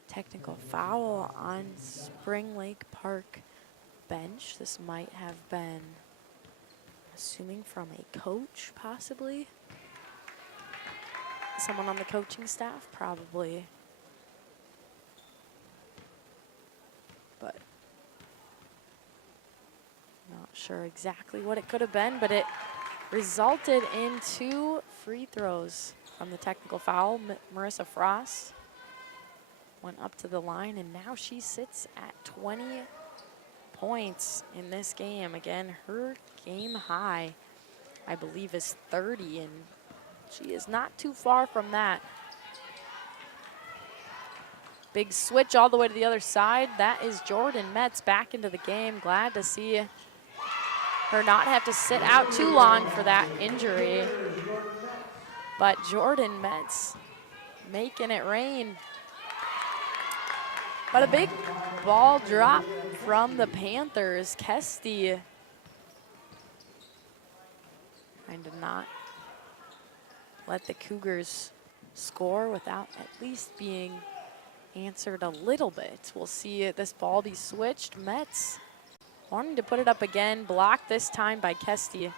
Technical foul on Spring Lake Park bench. This might have been, assuming from a coach, possibly. Someone on the coaching staff, probably. But not sure exactly what it could have been, but it resulted in 2 free throws from the technical foul. Marissa Frost went up to the line, and now she sits at 20 points in this game. Again, her game high, I believe, is 30, and she is not too far from that. Big switch all the way to the other side. That is Jordan Metz back into the game. Glad to see her not have to sit out too long for that injury. But Jordan Metz making it rain. But a big ball drop from the Panthers. Kesty trying to not let the Cougars score without at least being answered a little bit. We'll see this ball be switched. Metz wanting to put it up again, blocked this time by Kesty.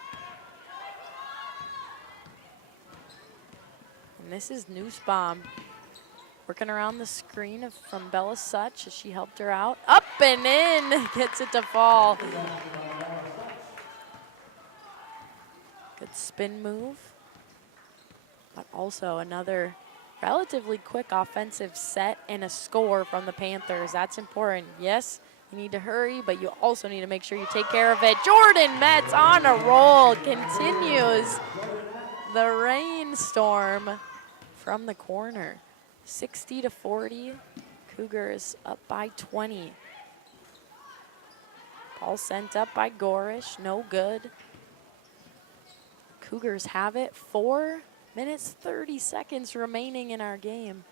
And this is Nussbaum working around the screen from Bella Such as she helped her out. Up and in, gets it to fall. Good spin move, but also another relatively quick offensive set and a score from the Panthers. That's important. Yes, you need to hurry, but you also need to make sure you take care of it. Jordan Metz on a roll, continues the rainstorm from the corner. 60-40, Cougars up by 20. Ball sent up by Gorish, no good. Cougars have it. 4 minutes, 30 seconds remaining in our game.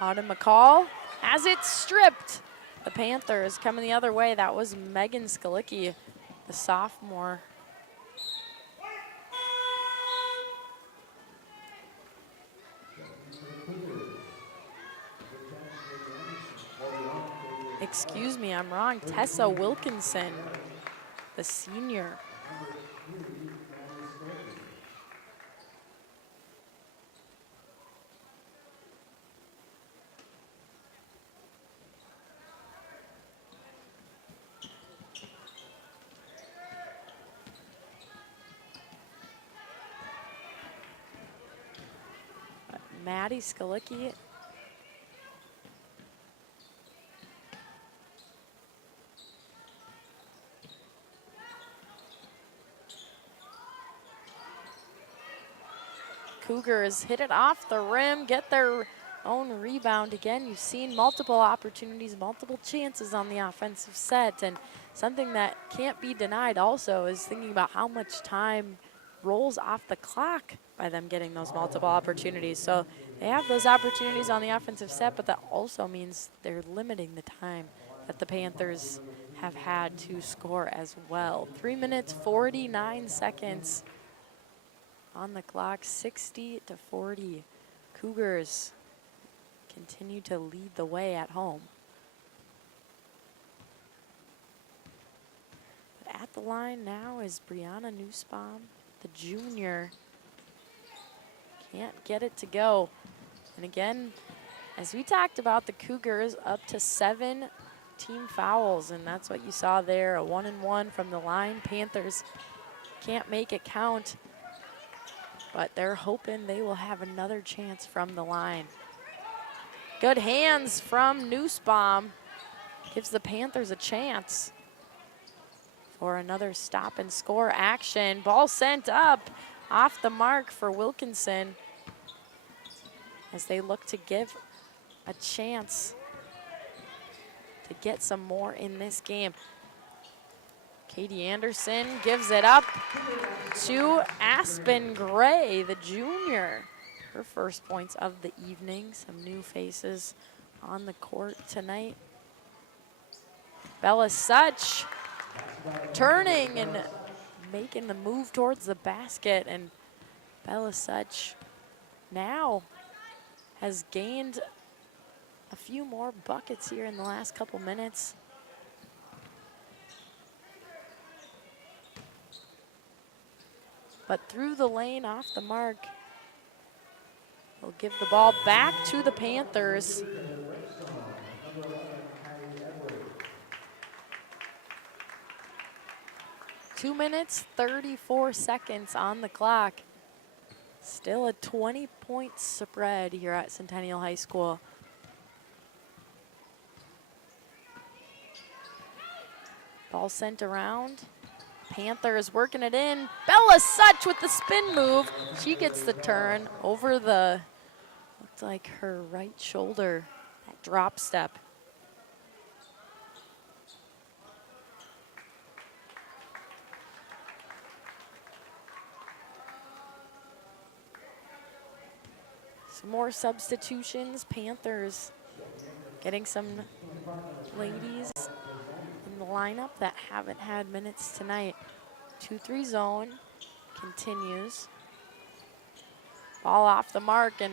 Autumn McCall has it stripped. The Panthers coming the other way. That was Megan Skalicki, the sophomore. Excuse me, I'm wrong. Tessa Wilkinson, the senior. Maddie Skalicki. Cougars hit it off the rim, get their own rebound. Again, you've seen multiple opportunities, multiple chances on the offensive set, and something that can't be denied also is thinking about how much time rolls off the clock by them getting those multiple opportunities. So they have those opportunities on the offensive set, but that also means they're limiting the time that the Panthers have had to score as well. 3 minutes, 49 seconds on the clock, 60-40. Cougars continue to lead the way at home. But at the line now is Brianna Nussbaum, the junior. Can't get it to go. And again, as we talked about, the Cougars up to 7 team fouls, and that's what you saw there, a 1-and-1 from the line. Panthers can't make it count, but they're hoping they will have another chance from the line. Good hands from Nussbaum. Gives the Panthers a chance for another stop and score action. Ball sent up off the mark for Wilkinson as they look to give a chance to get some more in this game. Katie Anderson gives it up to Aspen Gray, the junior. Her first points of the evening. Some new faces on the court tonight. Bella Such turning and making the move towards the basket, and Bella Such now has gained a few more buckets here in the last couple minutes. But through the lane, off the mark. We'll give the ball back to the Panthers. Two minutes, 34 seconds on the clock. Still a 20-point spread here at Centennial High School. Ball sent around. Panthers working it in. Bella Such with the spin move. She gets the turn over the, looked like her right shoulder, that drop step. Some more substitutions. Panthers getting some ladies in the lineup that haven't had minutes tonight. 2-3 zone continues. Ball off the mark and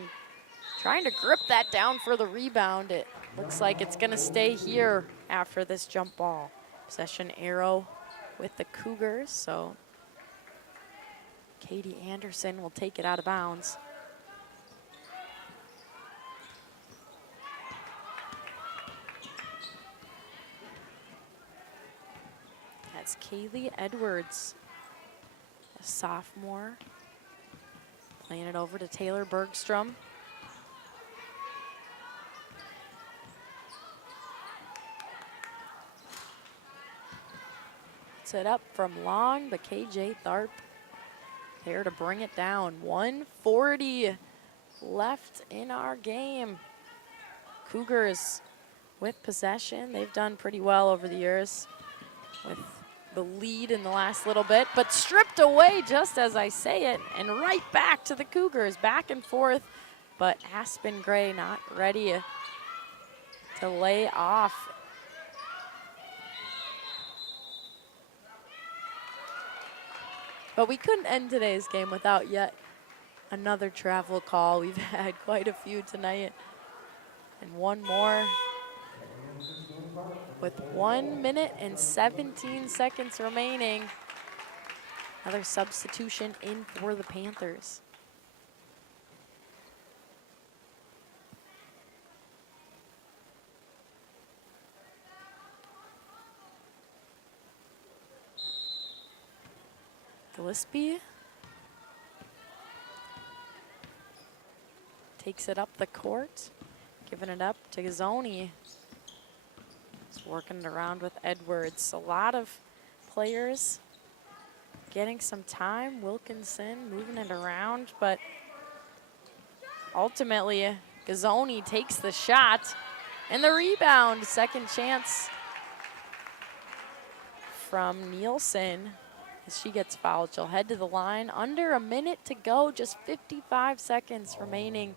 trying to grip that down for the rebound. It looks like it's gonna stay here after this jump ball. Possession arrow with the Cougars, so Katie Anderson will take it out of bounds. That's Kaylee Edwards, a sophomore, playing it over to Taylor Bergstrom. Puts it up from long, but KJ Tharp there to bring it down. 1:40 left in our game. Cougars with possession. They've done pretty well over the years with the lead in the last little bit, but stripped away just as I say it, and right back to the Cougars, back and forth, but Aspen Gray not ready to lay off. But we couldn't end today's game without yet another travel call. We've had quite a few tonight, and one more. With 1 minute and 17 seconds remaining. Another substitution in for the Panthers. Gillespie takes it up the court, giving it up to Gazzoni. He's working it around with Edwards. A lot of players getting some time. Wilkinson moving it around, but ultimately Gazzoni takes the shot and the rebound. Second chance from Nielsen. As she gets fouled, she'll head to the line. Under a minute to go, just 55 seconds remaining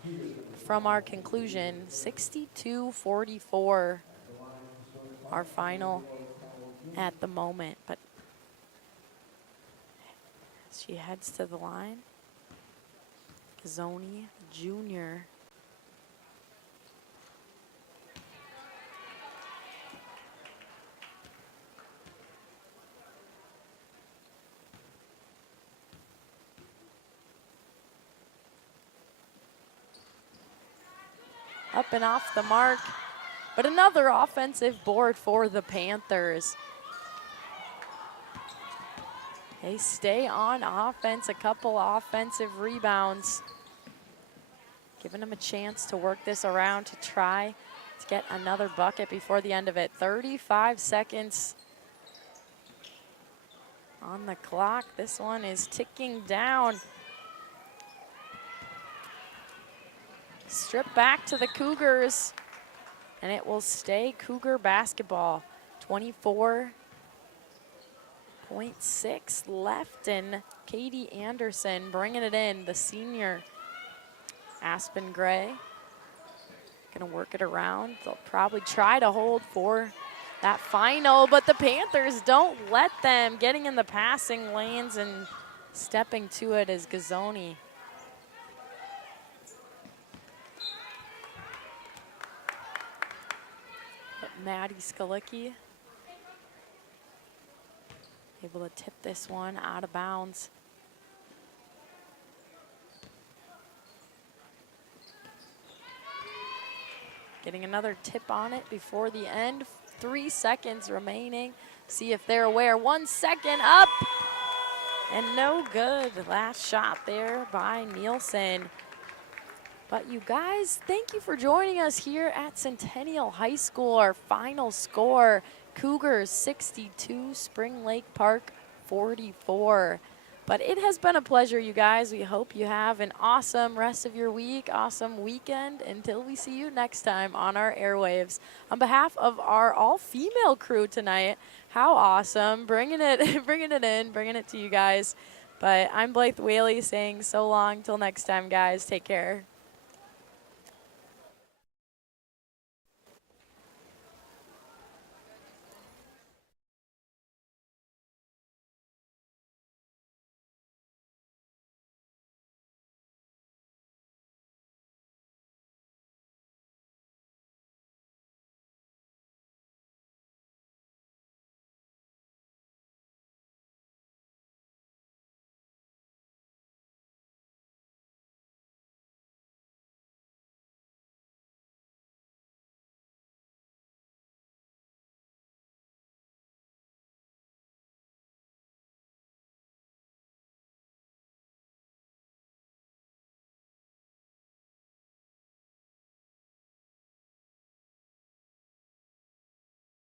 from our conclusion. 62-44, our final at the moment. But she heads to the line. Gazzoni Jr. Up and off the mark, but another offensive board for the Panthers. They stay on offense, a couple offensive rebounds, giving them a chance to work this around to try to get another bucket before the end of it. 35 seconds on the clock. This one is ticking down. Strip back to the Cougars, and it will stay Cougar basketball. 24.6 left, and Katie Anderson bringing it in, the senior. Aspen Gray gonna work it around. They'll probably try to hold for that final, but the Panthers don't let them. Getting in the passing lanes and stepping to it is Gazzoni. Maddie Skalicki able to tip this one out of bounds. Getting another tip on it before the end. 3 seconds remaining. See if they're aware. 1 second up. And no good. Last shot there by Nielsen. But you guys, thank you for joining us here at Centennial High School. Our final score, Cougars 62, Spring Lake Park 44. But it has been a pleasure, you guys. We hope you have an awesome rest of your week, awesome weekend, until we see you next time on our airwaves. On behalf of our all-female crew tonight, how awesome, bringing it in, bringing it to you guys. But I'm Blythe Whaley saying so long till next time, guys. Take care.